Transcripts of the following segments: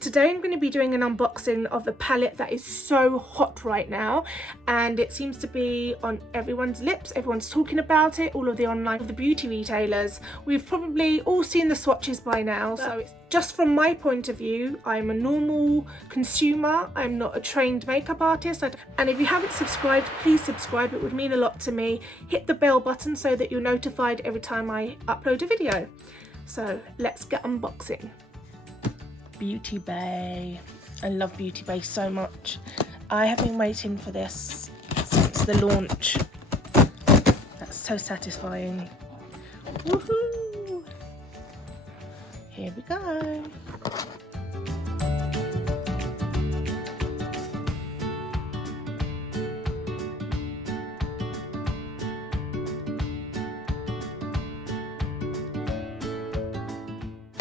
Today I'm going to be doing an unboxing of the palette that is so hot right now, and it seems to be on everyone's lips. Everyone's talking about it, all of the online, the beauty retailers. We've probably all seen the swatches by now, so it's just from my point of view. I'm a normal consumer. I'm not a trained makeup artist, and if you haven't subscribed, please subscribe. It would mean a lot to me. Hit the bell button so that you're notified every time I upload a video. So let's get unboxing. Beauty Bay. I love Beauty Bay so much. I have been waiting for this since the launch. That's so satisfying. Woohoo! Here we go.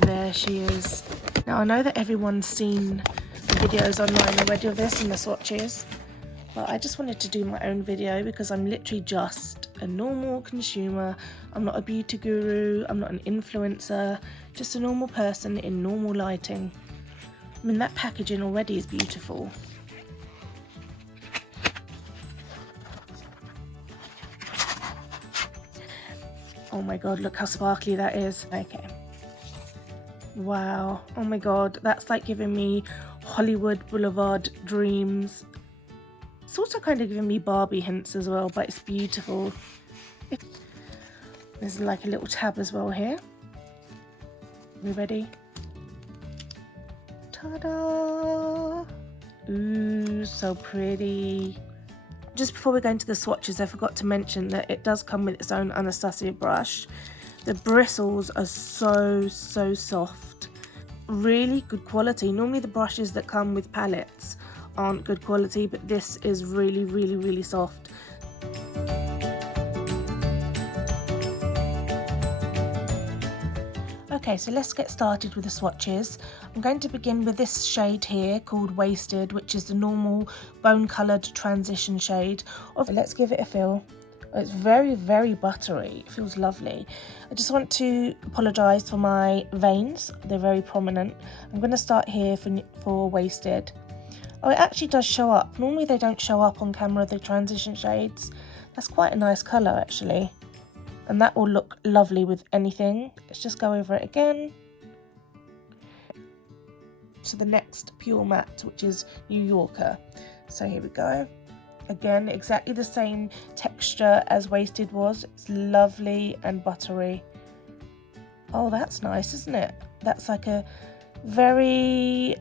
There she is. Now I know that everyone's seen the videos online already of this and the swatches, but I just wanted to do my own video because I'm literally just a normal consumer. I'm not a beauty guru, I'm not an influencer, just a normal person in normal lighting. I mean, that packaging already is beautiful. Oh my god, look how sparkly that is. Okay. Wow, oh my god, that's like giving me Hollywood Boulevard dreams. It's also kind of giving me Barbie hints as well, but it's beautiful. There's like a little tab as well here. We ready? Ta-da! Ooh, so pretty. Just before we go into the swatches, I forgot to mention that it does come with its own Anastasia brush. The bristles are so soft. Really good quality. Normally the brushes that come with palettes aren't good quality, but this is really soft. Okay, so let's get started with the swatches. I'm going to begin with this shade here called Wasted, which is the normal bone coloured transition shade. Let's give it a feel. It's very buttery. It feels lovely. I just want to apologise for my veins. They're very prominent. I'm going to start here for Wasted. Oh, it actually does show up. Normally they don't show up on camera, the transition shades. That's quite a nice colour actually. And that will look lovely with anything. Let's just go over it again. So the next Pure Matte, which is New Yorker. So here we go. Again, exactly the same texture as Wasted was. It's lovely and buttery. Oh, that's nice, isn't it? That's like a very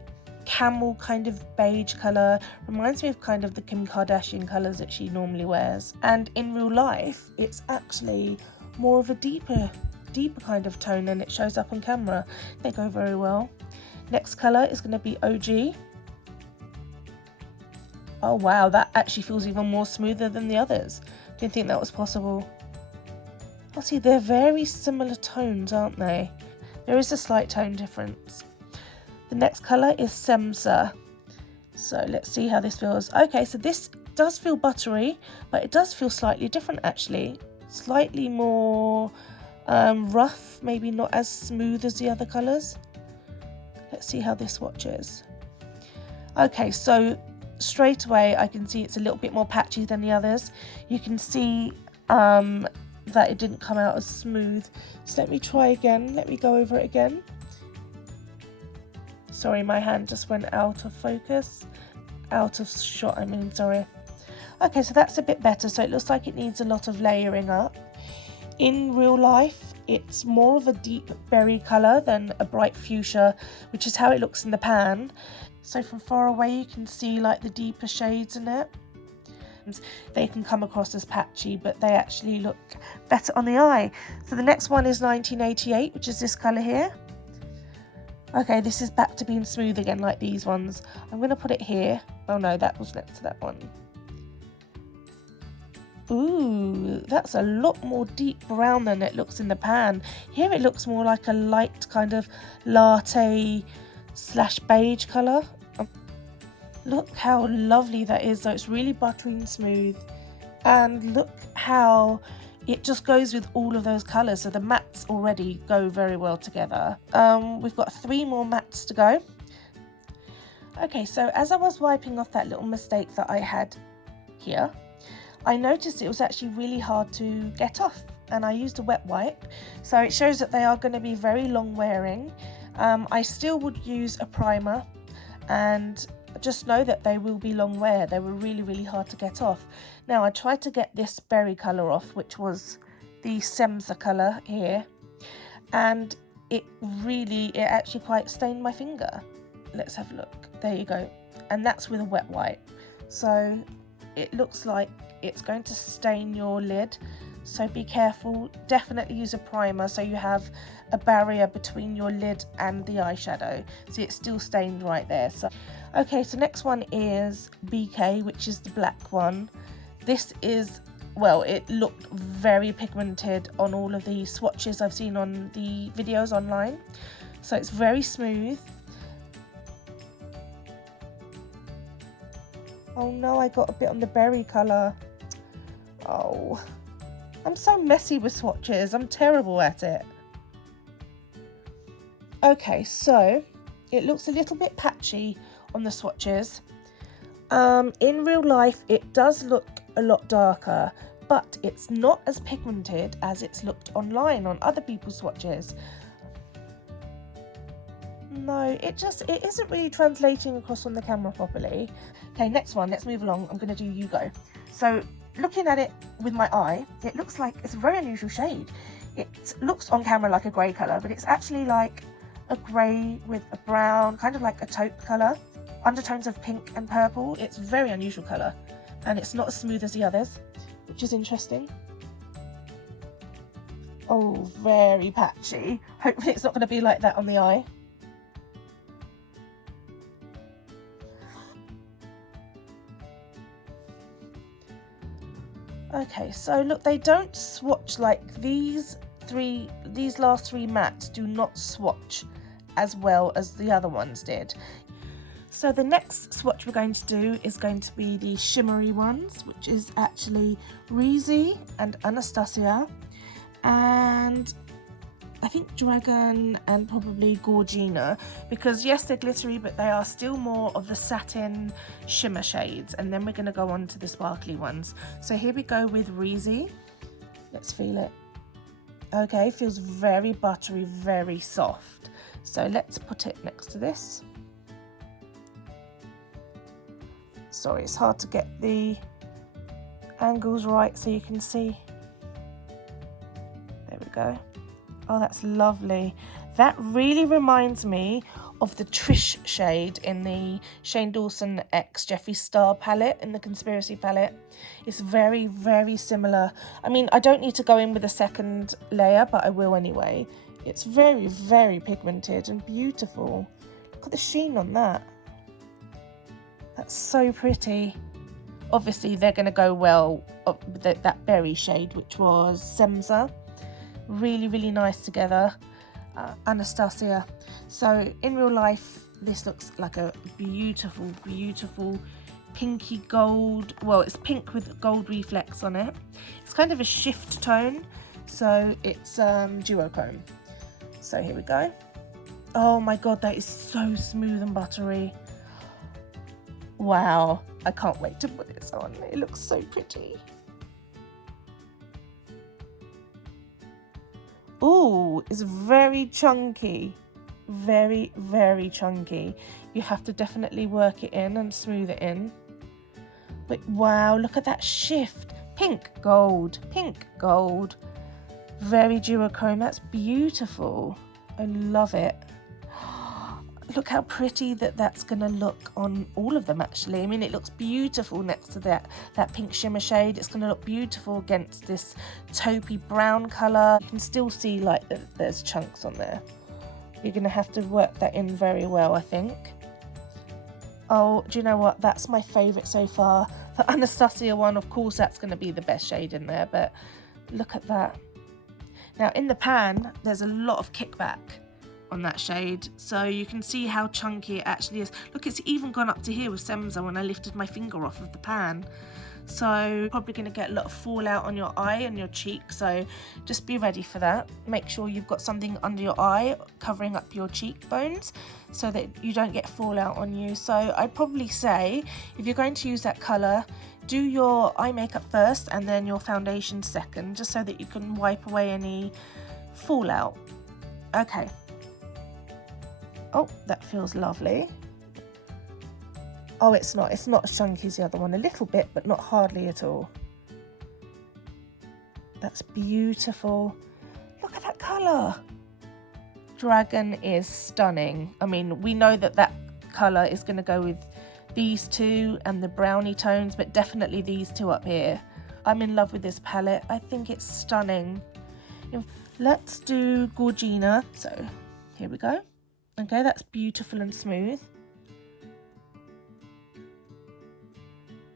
camel kind of beige colour. Reminds me of kind of the Kim Kardashian colours that she normally wears. And in real life, it's actually more of a deeper kind of tone than it shows up on camera. They go very well. Next colour is going to be OG. Oh wow, that actually feels even more smoother than the others. Didn't think that was possible. Oh, see, they're very similar tones, aren't they? There is a slight tone difference. The next colour is Semsa. So let's see how this feels. Okay, so this does feel buttery, but it does feel slightly different actually. Slightly more rough, maybe not as smooth as the other colours. Let's see how this swatches. Okay, so straight away I can see it's a little bit more patchy than the others. You can see that it didn't come out as smooth. So let me try again. Let me go over it again. Sorry, my hand just went out of focus. Out of shot, I mean, sorry. Okay, so that's a bit better. So it looks like it needs a lot of layering up. In real life, it's more of a deep berry colour than a bright fuchsia, which is how it looks in the pan. So from far away you can see like the deeper shades in it. They can come across as patchy, but they actually look better on the eye. So the next one is 1988, which is this colour here. Okay, this is back to being smooth again like these ones. I'm going to put it here. Oh no, that was next to that one. Ooh, that's a lot more deep brown than it looks in the pan. Here it looks more like a light kind of latte / beige colour. Look how lovely that is though. It's really buttery and smooth. And look how it just goes with all of those colours. So the mattes already go very well together. We've got 3 more mattes to go. Okay, so as I was wiping off that little mistake that I had here, I noticed it was actually really hard to get off, and I used a wet wipe, so it shows that they are going to be very long wearing. I still would use a primer, and just know that they will be long wear. They were really hard to get off. Now I tried to get this berry colour off, which was the Semza colour here, and it actually quite stained my finger. Let's have a look. There you go. And that's with a wet wipe. So it looks like it's going to stain your lid. So be careful. Definitely use a primer so you have a barrier between your lid and the eyeshadow. See, it's still stained right there. So okay, so next one is BK, which is the black one. This is, well, it looked very pigmented on all of the swatches I've seen on the videos online. So it's very smooth. Oh no, I got a bit on the berry colour. Oh, I'm so messy with swatches. I'm terrible at it. Okay, so it looks a little bit patchy on the swatches. In real life, it does look a lot darker, but it's not as pigmented as it's looked online on other people's swatches. No, it isn't really translating across on the camera properly. Okay, next one, let's move along. I'm going to do You Go. So looking at it with my eye, it looks like it's a very unusual shade. It looks on camera like a grey colour, but it's actually like a grey with a brown, kind of like a taupe colour. Undertones of pink and purple. It's a very unusual colour, and it's not as smooth as the others, which is interesting. Oh, very patchy. Hopefully it's not going to be like that on the eye. Okay, so look, they don't swatch like these last three mattes do not swatch as well as the other ones did. So the next swatch we're going to do is going to be the shimmery ones, which is actually Reezy and Anastasia, and I think Dragon and probably Gorgina, because yes, they're glittery, but they are still more of the satin shimmer shades. And then we're going to go on to the sparkly ones. So here we go with Reezy. Let's feel it. Okay, feels very buttery, very soft. So let's put it next to this. Sorry, it's hard to get the angles right so you can see. There we go. Oh, that's lovely. That really reminds me of the Trish shade in the Shane Dawson x Jeffree Star palette, in the Conspiracy palette. It's very similar. I mean, I don't need to go in with a second layer, but I will anyway. It's very pigmented and beautiful. Look at the sheen on that. That's so pretty. Obviously, they're going to go well with that berry shade, which was Semza. Really nice together. Anastasia. So in real life, this looks like a beautiful pinky gold. Well, it's pink with gold reflex on it. It's kind of a shift tone, so it's duochrome. So here we go. Oh my god, that is so smooth and buttery. Wow, I can't wait to put this on. It looks so pretty. Ooh, it's very chunky. Very chunky. You have to definitely work it in and smooth it in. But wow, look at that shift. Pink, gold, very duochrome. That's beautiful. I love it. Look how pretty that's going to look on all of them, actually. I mean, it looks beautiful next to that pink shimmer shade. It's going to look beautiful against this taupey brown colour. You can still see like there's chunks on there. You're going to have to work that in very well, I think. Oh, do you know what? That's my favourite so far. The Anastasia one, of course, that's going to be the best shade in there, but look at that. Now, in the pan, there's a lot of kickback on that shade, so you can see how chunky it actually is. Look, it's even gone up to here with Semza when I lifted my finger off of the pan. so probably going to get a lot of fallout on your eye and your cheek, so just be ready for that. Make sure you've got something under your eye covering up your cheekbones so that you don't get fallout on you. So I'd probably say if you're going to use that colour, do your eye makeup first and then your foundation second, just so that you can wipe away any fallout. Okay. Oh, that feels lovely. Oh, it's not as chunky as the other one. A little bit, but not hardly at all. That's beautiful. Look at that colour. Dragon is stunning. I mean, we know that that colour is going to go with these two and the brownie tones, but definitely these two up here. I'm in love with this palette. I think it's stunning. Let's do Gorgina. So here we go. Okay, that's beautiful and smooth.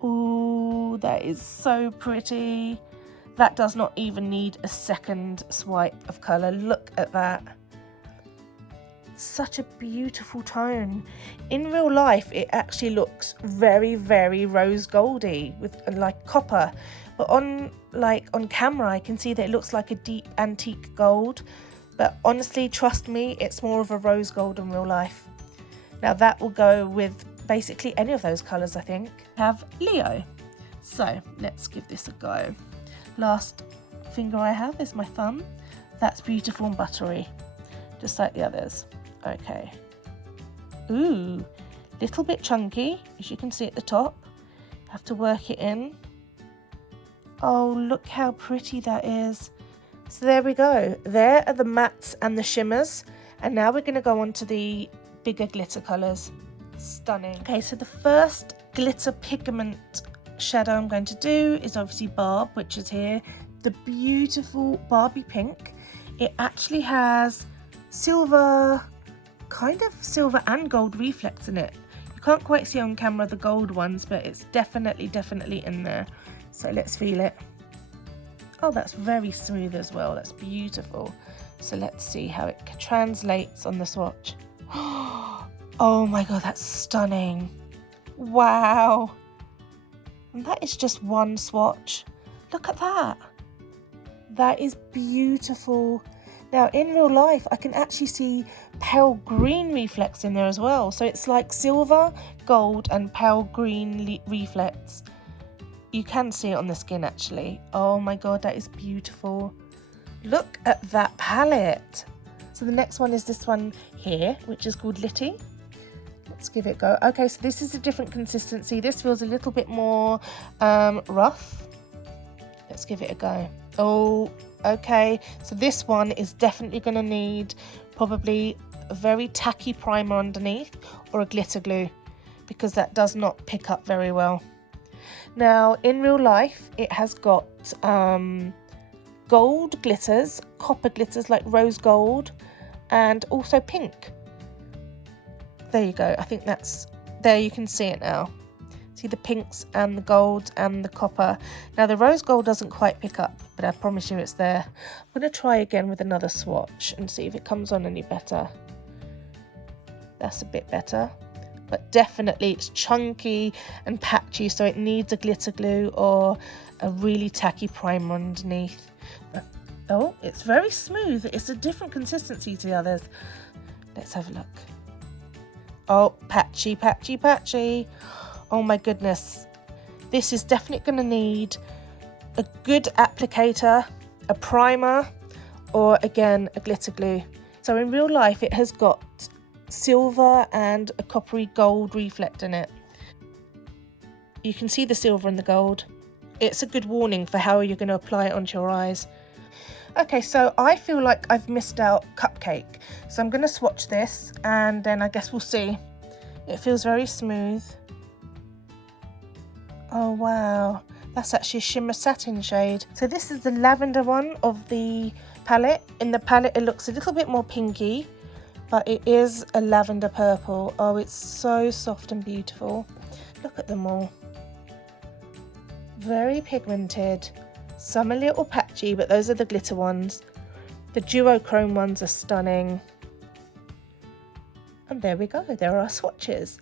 Ooh, that is so pretty. That does not even need a second swipe of colour. Look at that. Such a beautiful tone. In real life, it actually looks very, very rose goldy with like copper. But on camera, I can see that it looks like a deep antique gold. But honestly, trust me, it's more of a rose gold in real life. Now that will go with basically any of those colours, I think. Have Leo. So let's give this a go. Last finger I have is my thumb. That's beautiful and buttery, just like the others. Okay. Ooh, little bit chunky, as you can see at the top. Have to work it in. Oh, look how pretty that is. So there we go. There are the mattes and the shimmers. And now we're going to go on to the bigger glitter colours. Stunning. Okay, so the first glitter pigment shadow I'm going to do is obviously Barb, which is here. The beautiful Barbie pink. It actually has silver, kind of silver and gold reflex in it. You can't quite see on camera the gold ones, but it's definitely in there. So let's feel it. Oh, that's very smooth as well. That's beautiful. So let's see how it translates on the swatch. Oh my god, that's stunning. Wow. And that is just one swatch. Look at that. That is beautiful. Now in real life, I can actually see pale green reflex in there as well. So it's like silver, gold and pale green reflex. You can see it on the skin actually. Oh my god, that is beautiful. Look at that palette. So the next one is this one here, which is called Litty. Let's give it a go. Okay, so this is a different consistency. This feels a little bit more rough. Let's give it a go. Oh, okay. So this one is definitely going to need probably a very tacky primer underneath or a glitter glue, because that does not pick up very well. Now, in real life, it has got gold glitters, copper glitters like rose gold, and also pink. There you go. I think that's, there you can see it now. See the pinks and the golds and the copper. Now the rose gold doesn't quite pick up, but I promise you it's there. I'm going to try again with another swatch and see if it comes on any better. That's a bit better. But definitely it's chunky and patchy, so it needs a glitter glue or a really tacky primer underneath. But, oh, it's very smooth. It's a different consistency to the others. Let's have a look. Oh, patchy, patchy, patchy. Oh my goodness. This is definitely going to need a good applicator, a primer, or again, a glitter glue. So in real life, it has got silver and a coppery gold reflect in it. You can see the silver and the gold. It's a good warning for how you're going to apply it onto your eyes. Okay, so I feel like I've missed out Cupcake. So I'm going to swatch this and then I guess we'll see. It feels very smooth. Oh wow, that's actually a shimmer satin shade. So this is the lavender one of the palette. In the palette it looks a little bit more pinky, but it is a lavender purple. Oh, it's so soft and beautiful. Look at them all. Very pigmented. Some a little patchy, but those are the glitter ones. The duochrome ones are stunning. And there we go, there are our swatches.